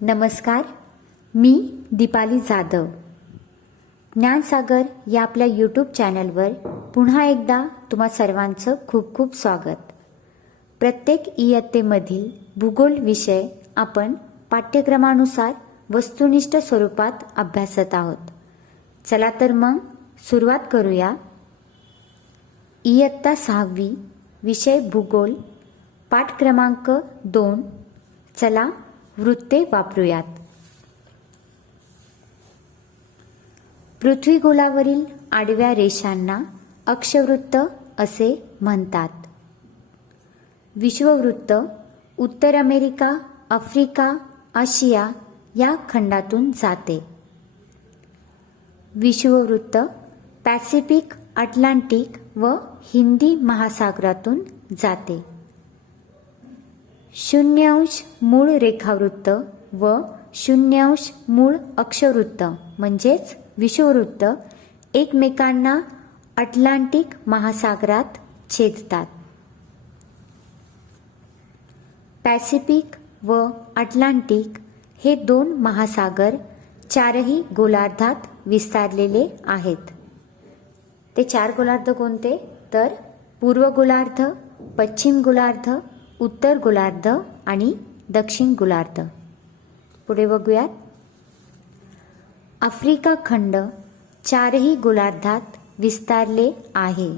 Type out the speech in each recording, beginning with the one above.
नमस्कार, मी दीपाली जाधव. ज्ञानसागर या आपल्या यूट्यूब चॅनलवर पुन्हा एकदा तुम्हा सर्वांचं खूप खूप स्वागत. प्रत्येक इयत्तेमधील भूगोल विषय आपण पाठ्यक्रमानुसार वस्तुनिष्ठ स्वरूपात अभ्यासत आहोत. चला तर मग सुरुवात करूया. इयत्ता 6वी, विषय भूगोल, पाठ क्रमांक 2. चला वृत्ते वापरूयात. पृथ्वीगोलावरील आडव्या रेषांना अक्षवृत्त असे म्हणतात. विश्ववृत्त उत्तर अमेरिका, आफ्रिका, आशिया या खंडातून जाते. विश्ववृत्त पॅसिफिक, अटलांटिक व हिंदी महासागरातून जाते. 0° मूळ रेखावृत्त व 0° मूळ अक्षवृत्त म्हणजेच विषुववृत्त एकमेकांना अटलांटिक महासागरात छेदतात. पॅसिफिक व अटलांटिक हे 2 महासागर चारही गोलार्धात विस्तारलेले आहेत. ते 4 गोलार्ध कोणते? तर पूर्व गोलार्ध, पश्चिम गोलार्ध, उत्तर गोलार्ध आणि दक्षिण गोलार्ध. पुढे बघूयात. आफ्रिका खंड चारही गोलार्धात विस्तारले आहे.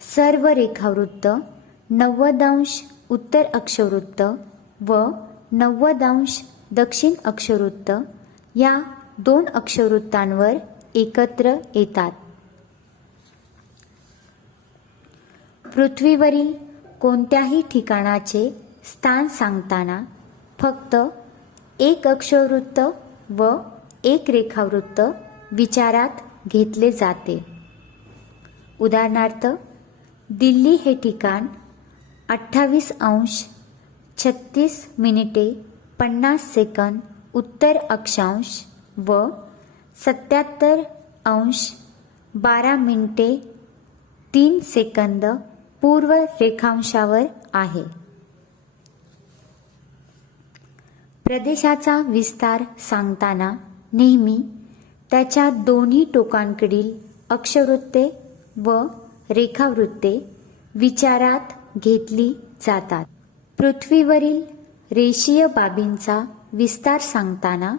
सर्व रेखावृत्त 90° उत्तर अक्षवृत्त व 90° दक्षिण अक्षवृत्त या 2 अक्षवृत्तांवर एकत्र येतात. पृथ्वीवरील कोणत्याही ठिकाणाचे स्थान सांगताना फक्त एक अक्षवृत्त व एक रेखावृत्त विचारात घेतले जाते. उदाहरणार्थ, दिल्ली हे ठिकाण 28°36' उत्तर अक्षांश व 77°12' पूर्व रेखांशावर आहे. प्रदेशाचा विस्तार सांगताना नेहमी त्याच्या दोन्ही टोकांकडील अक्षवृत्ते व रेखावृत्ते विचारात घेतली जातात. पृथ्वीवरील रेषीय बाबींचा विस्तार सांगताना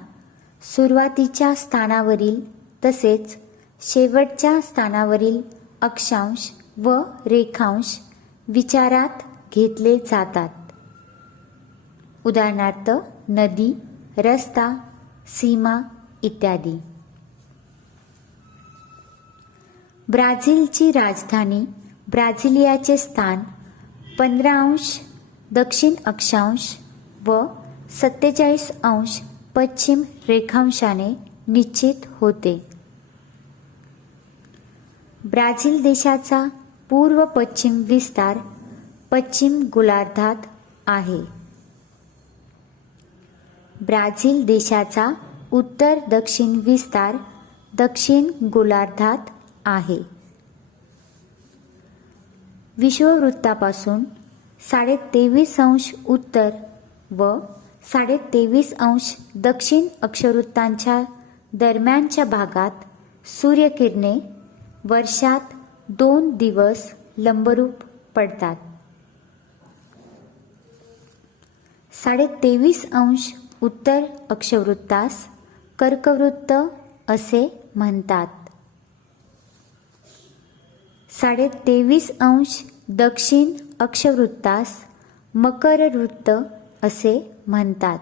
सुरुवातीच्या स्थानावरील तसेच शेवटच्या स्थानावरील अक्षांश व रेखांश विचारात घेतले जातात. उदाहरणार्थ, नदी, रस्ता, सीमा इत्यादी. ब्राझीलची राजधानी ब्राझिलियाचे स्थान 15° दक्षिण अक्षांश व 47° पश्चिम रेखांशाने निश्चित होते. ब्राझील देशाचा पूर्व पश्चिम विस्तार पश्चिम गोलार्धात आहे. ब्राझील देशाचा उत्तर दक्षिण विस्तार दक्षिण गोलार्धात आहे. विषुववृत्तापासून 23.5° उत्तर व 23.5° दक्षिण अक्षवृत्तांच्या दरम्यानच्या भागात सूर्यकिरणे वर्षात 2 दिवस लंबरूप पडतात. 23.5° उत्तर अक्षवृत्तास कर्कवृत्त असे म्हणतात. 23.5° दक्षिण अक्षवृत्तास मकरवृत्त असे म्हणतात.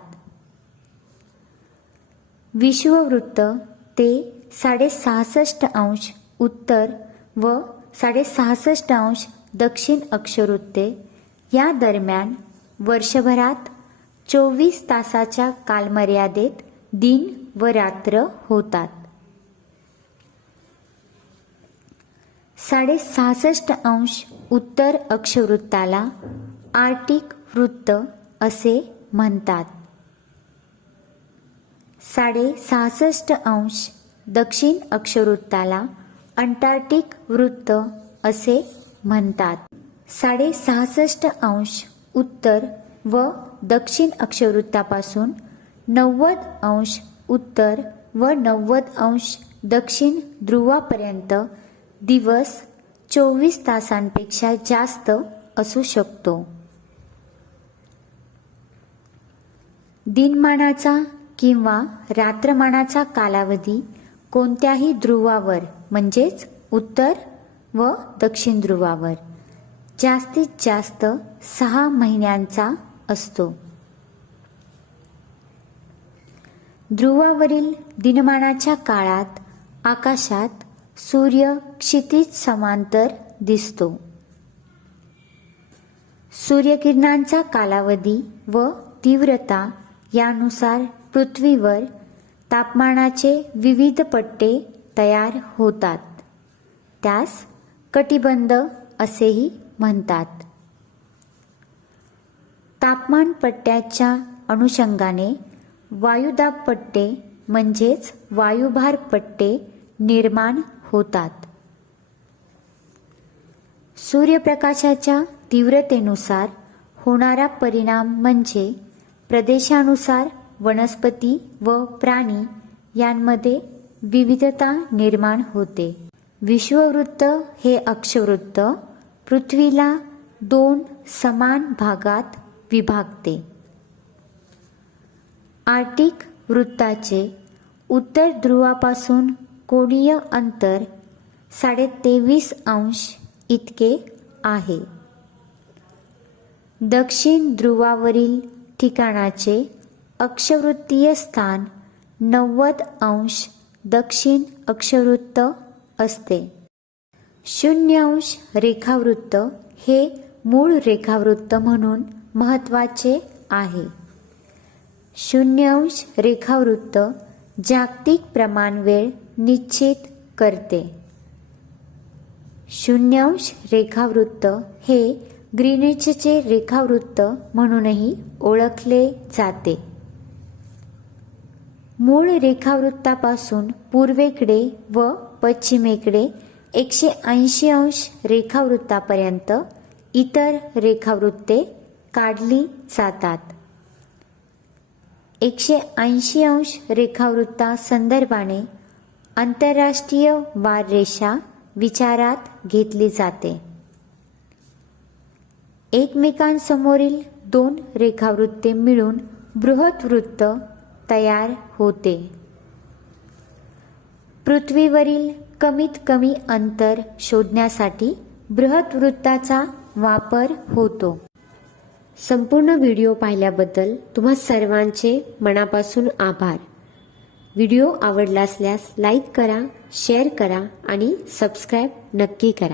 विषुववृत्त ते 66.5° उत्तर व 66° दक्षिण अक्षवृत्ते या दरम्यान वर्षभरात 24 तासाच्या कालमर्यादेत दिन व रात्र होतात. 66.5° उत्तर अक्षवृत्ताला आर्क्टिक वृत्त असे म्हणतात. 66.5° दक्षिण अक्षवृत्ताला अंटार्क्टिक वृत्त असे म्हणतात. 66.5° उत्तर व दक्षिण अक्षवृत्तापासून 90° उत्तर व 90° दक्षिण ध्रुवापर्यंत दिवस 24 तासांपेक्षा जास्त असू शकतो. दिनमानाचा किंवा रात्रमानाचा कालावधी कोणत्याही ध्रुवावर म्हणजेच उत्तर व दक्षिण ध्रुवावर जास्तीत जास्त 6 महिन्यांचा असतो. ध्रुवावरील दिनमानाच्या काळात आकाशात सूर्य क्षितिज समांतर दिसतो. सूर्यकिरणांचा कालावधी व तीव्रता यानुसार पृथ्वीवर तापमानाचे विविध पट्टे तयार होतात. त्यास कटिबंध असेही म्हणतात. तापमान पट्ट्याच्या अनुषंगाने वायुदाब पट्टे म्हणजेच वायुभार पट्टे निर्माण होतात. सूर्यप्रकाशाच्या तीव्रतेनुसार होणारा परिणाम म्हणजे प्रदेशानुसार वनस्पती व प्राणी यांमध्ये विविधता निर्माण होते. विषुववृत्त हे अक्षवृत्त पृथ्वीला 2 समान भागात विभागते. आर्क्टिक वृत्ताचे उत्तर ध्रुवापासून कोनीय अंतर 23.5° इतके आहे. दक्षिण ध्रुवावरील ठिकाणाचे अक्षवृत्तीय स्थान 90° दक्षिण अक्षवृत्त असते. 0° रेखावृत्त हे मूळ रेखावृत्त म्हणून महत्त्वाचे आहे. 0° रेखावृत्त जागतिक प्रमाणवेळ निश्चित करते. 0° रेखावृत्त हे ग्रीनिचचे रेखावृत्त म्हणूनही ओळखले जाते. मूळ रेखावृत्तापासून पूर्वेकडे व पश्चिमेकडे 180° रेखावृत्तापर्यंत इतर रेखावृत्ते काढली जातात. 180° रेखावृत्ता संदर्भाने आंतरराष्ट्रीय वाररेषा विचारात घेतली जाते. एकमेकांसमोरील 2 रेखावृत्ते मिळून बृहत्वृत्त तयार होते. पृथ्वीवरील कमीत कमी अंतर शोधण्यासाठी बृहत्वृत्ताचा वापर होतो. संपूर्ण व्हिडिओ पाहिल्याबद्दल तुम्हा सर्वांचे मनापासून आभार. व्हिडिओ आवडला असल्यास लाईक करा, शेअर करा आणि सबस्क्राईब नक्की करा.